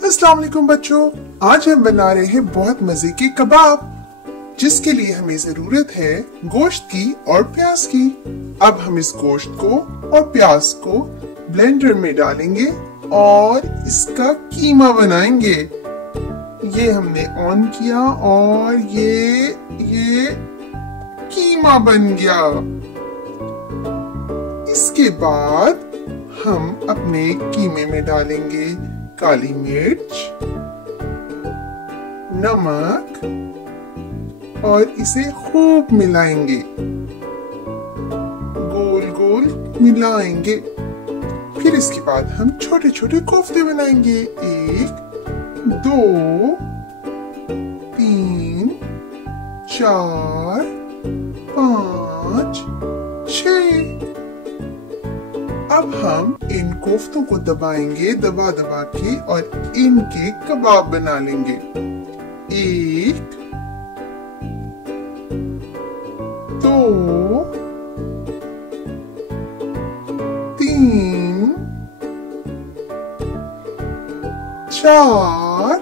अस्सलाम वालेकुम बच्चों, आज हम बना रहे हैं बहुत मजे के कबाब, जिसके लिए हमें जरूरत है गोश्त की और प्याज की। अब हम इस गोश्त को और प्याज को ब्लेंडर में डालेंगे और इसका कीमा बनाएंगे। ये हमने ऑन किया और ये कीमा बन गया। इसके बाद हम अपने कीमे में डालेंगे काली मिर्च, नमक और इसे खूब मिलाएंगे, गोल गोल मिलाएंगे। फिर इसके बाद हम छोटे छोटे कोफ्ते बनाएंगे। 1 2 3 4 5 6। अब हम इन कोफ्तों को दबाएंगे, दबा दबा के, और इनके कबाब बना लेंगे। 1 2 3 4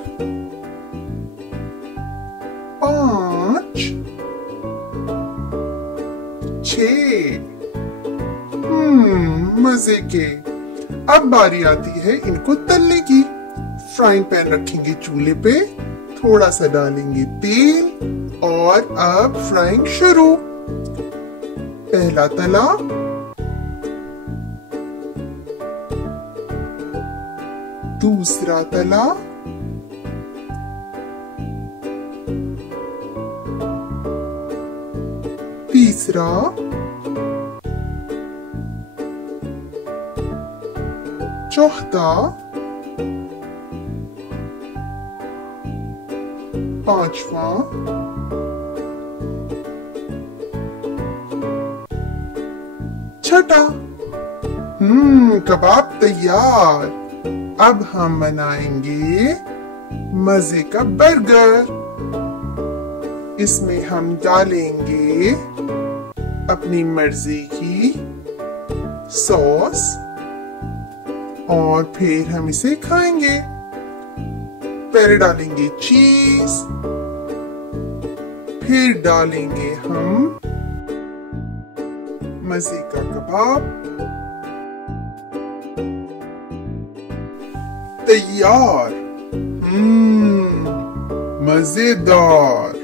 5 6। मजे के। अब बारी आती है इनको तलने की। फ्राइंग पैन रखेंगे चूल्हे पे, थोड़ा सा डालेंगे तेल और अब फ्राइंग शुरू। पहला तला, दूसरा तला, तीसरा, चौथा, पांचवा, छठा। कबाब तैयार। अब हम बनाएंगे मजे का बर्गर। इसमें हम डालेंगे अपनी मर्जी की सॉस और फिर हम इसे खाएंगे। पहले डालेंगे चीज, फिर डालेंगे हम मजे का कबाब। तैयार। मजेदार।